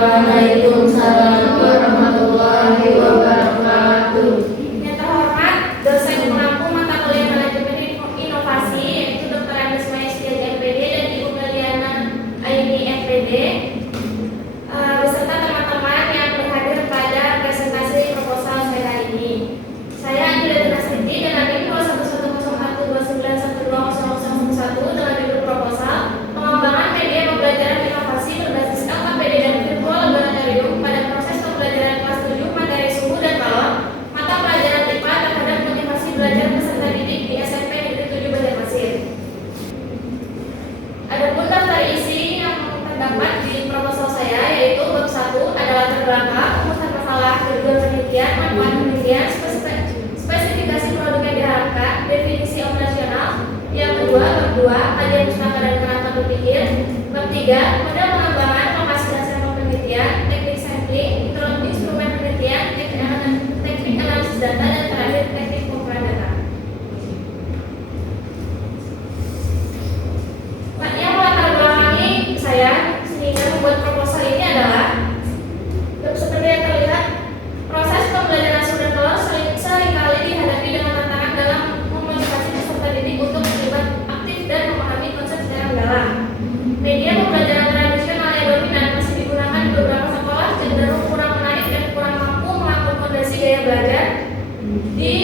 Waalaikumsalam warahmatullahi wabarakatuh. Yang terhormat dosen pengampu mata kuliah manajemen inovasi yaitu Dr. Anies Mayastia MPD dan Ibu Meliana Aini MPD beserta teman-teman yang berhadir pada presentasi proposal saya hari ini. Saya Angelina Siti dan NIM 011112912001 dengan judul proposal pengembangan media pembelajaran inovasi berbasis LKPD dan virtual laboratorium pada proses pembelajaran kelas 7 materi suhu dan balon mata pelajaran IPA terhadap motivasi belajar peserta didik di SMP Negeri 7 Banjarmasin. Adapun daftar isi yang terdapat di proposal saya yaitu bab 1 adalah latar belakang, rumusan masalah, tujuan penelitian, manfaat penelitian, spesifikasi produk yang diharapkan, definisi operasional. Yang kedua, bab 2, kajian pustaka dan kerangka berpikir. Bab 3, model pengembangan, lokasi dasar penelitian, teknik sampling, instrumen penelitian, teknik analisis data, dan terakhir teknik pengumpulan data. Yang melatar belakangi saya sehingga membuat proposal ini adalah seperti yang terlihat, proses pembelajaran suhu dan balon seringkali dihadapi dengan tantangan dalam memotivasi peserta didik untuk terlibat aktif dan memahami konsep secara mendalam. Media pembelajaran tradisional yang dominan masih digunakan di beberapa sekolah cenderung kurang menarik dan kurang mampu mengakomodasi gaya belajar di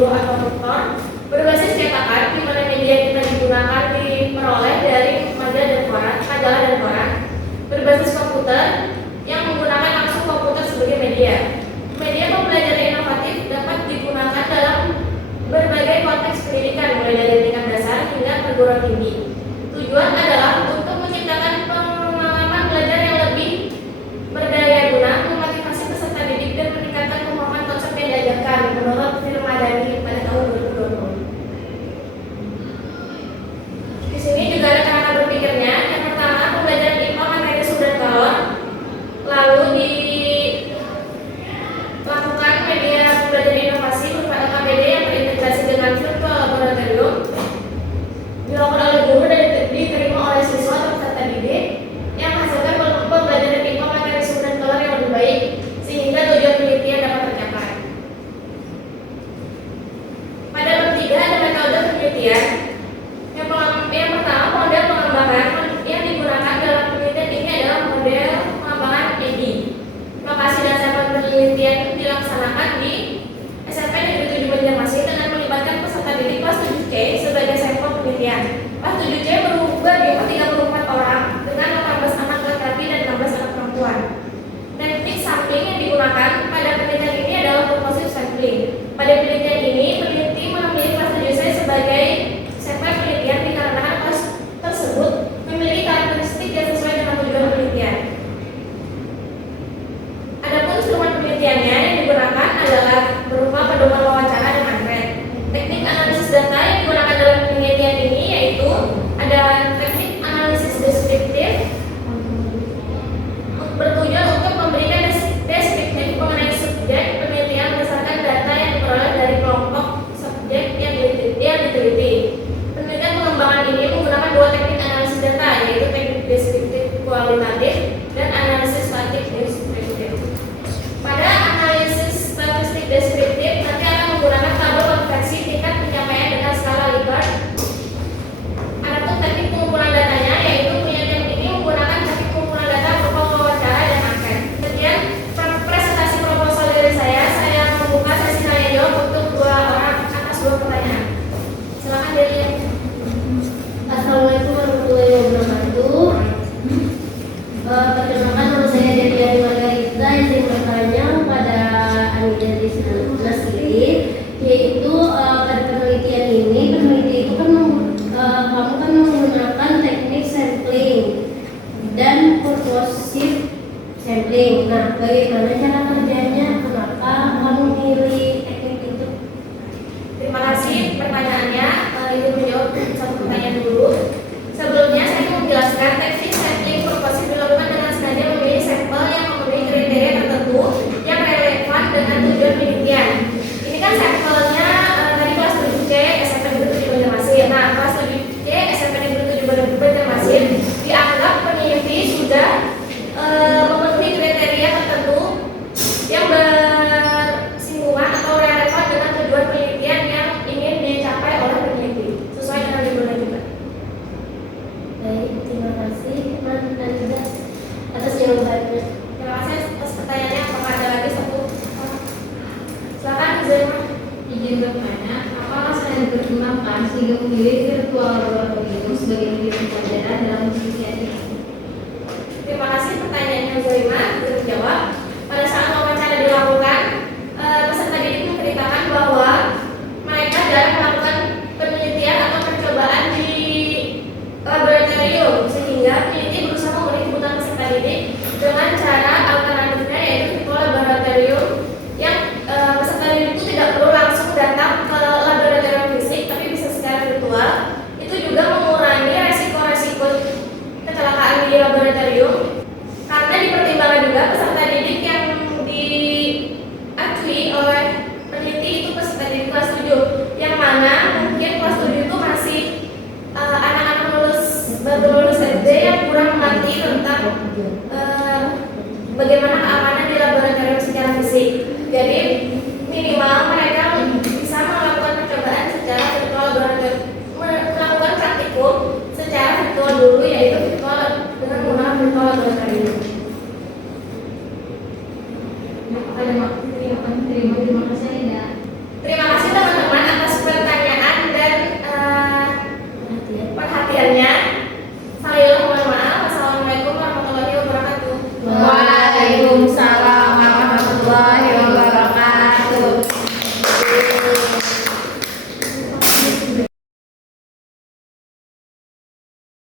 buku atau tutor berbasis cetakan, di mana media yang kita digunakan diperoleh dari majalah dan koran, berbasis komputer yang menggunakan langsung komputer sebagai media. Media pembelajaran inovatif dapat digunakan dalam berbagai konteks pendidikan, mulai dari tingkat dasar hingga perguruan tinggi. Tujuan adalah untuk menciptakan pengalaman belajar yang lebih berdaya guna, memotivasi peserta didik dan meningkatkan pemahaman konsep yang diajarkan, menurut Firmadani pada tahun 2020. Di sini juga ada cara berpikirnya. Yang pertama, pembelajaran IPA materi sudah kolon, lalu dilakukan media pembelajaran inovasi berupa LKPD yang terintegrasi dengan virtual laboratorium, dilakukan oleh guru dan diterima oleh siswa atau peserta didik, yang menghasilkan pembelajaran IPA materi sudah kolon yang lebih baik sehingga tujuan penelitian dapat tercapai. Pada bab 3 ada metode penelitian. Yang pertama, model pengembangan yang digunakan dalam penelitian ini adalah model pengembangan EDI. Lokasi dan sampel penelitian dilaksanakan di SMP Negeri 7 Banjarmasin dengan melibatkan peserta didik kelas 7C sebagai sampel penelitian. Kelas 7C berjumlah 34 orang dengan 18 anak laki-laki dan 16 anak perempuan. Teknik sampling yang digunakan pada penelitian ini adalah purposive sampling. Pada penelitian ini, peneliti memilih kelas 7C sebagai sampel penelitian dikarenakan kelas tersebut memiliki karakteristik yang sesuai dengan tujuan penelitian. Adapun instrumen penelitiannya yang digunakan adalah berupa pedoman wawancara dan angket. Teknik analisis data yang digunakan dalam penelitian ini yaitu ada teknik analisis deskriptif, bertujuan untuk memberikan deskriptif mengenai subjek penelitian berdasarkan data yang diperoleh dari kelompok subjek yang diteliti. Penelitian pengembangan ini menggunakan dua teknik analisis data, yaitu teknik deskriptif kualitatif dan analisis statistik deskriptif. Pada analisis statistik deskriptif nanti akan menggunakan tabel konversi tingkat pencapaian dengan skala Likert. Adapun teknik pengumpulan datanya, yaitu penelitian ini menggunakan teknik pengumpulan data berupa wawancara dan angket. Sekian presentasi proposal dari saya. Saya membuka sesi tanya jawab untuk dua orang atas dua pertanyaan. Silakan Delia. Assalamualaikum warahmatullahi wabarakatuh. Perkenalkan, nama saya Delia Margarita. Yang saya bertanya pada Anida Nasri, yaitu pada penelitian ini, peneliti itu kan kamu kan menggunakan teknik sampling dan purposive sampling. Nah, bagaimana cara kerjanya? Kenapa kamu pilih teknik itu? Terima kasih pertanyaannya. Ingin menjawab satu pertanyaan dulu. Sebelumnya saya ingin menjelaskan teknik sampling purposive dilakukan dengan sengaja memilih sampel yang memenuhi kriteria tertentu yang relevan dengan tujuan penelitian. Ini kan sampelnya tadi kelas 7C SMP Negeri 7 Banjarmasin. Nah, kelas 7C SMP Negeri 7 Banjarmasin dianggap peneliti sudah memenuhi kriteria tertentu yang bersinggungan atau relevan dengan tujuan penelitian yang ingin dicapai oleh peneliti sesuai dengan judulnya juga. Baik, terima kasih Mas Anida atas jawabannya. Terima kasih atas pertanyaannya. Apakah ada lagi satu? Silakan Zema. Izin bertanya, apakah saya berkembangkan sehingga memilih virtual laboratorium sebagai media pembelajaran dalam penelitian ini? Terima kasih pertanyaannya Zoima. Terjawab. Pada saat wawancara dilakukan, peserta didik menceritakan bahwa mereka jarang melakukan penelitian atau percobaan di laboratorium, sehingga peneliti berusaha memenuhi kebutuhan peserta didik dengan cara alternatifnya, yaitu virtual laboratorium yang peserta didik itu tidak perlu langsung datang ke laboratorium fisik, tapi bisa secara virtual. Itu juga mengurangi resiko-resiko kecelakaan di laboratorium, karena dipertimbangkan juga peserta didik yang diakui oleh peneliti itu peserta didik kelas 7, yang mana mungkin kelas 7 itu masih anak-anak baru lulus SD yang kurang mengerti tentang bagaimana keamanan di laboratorium secara fisik. Jadi minimal mereka bisa melakukan percobaan secara virtual laboratorium, melakukan praktikum secara virtual dulu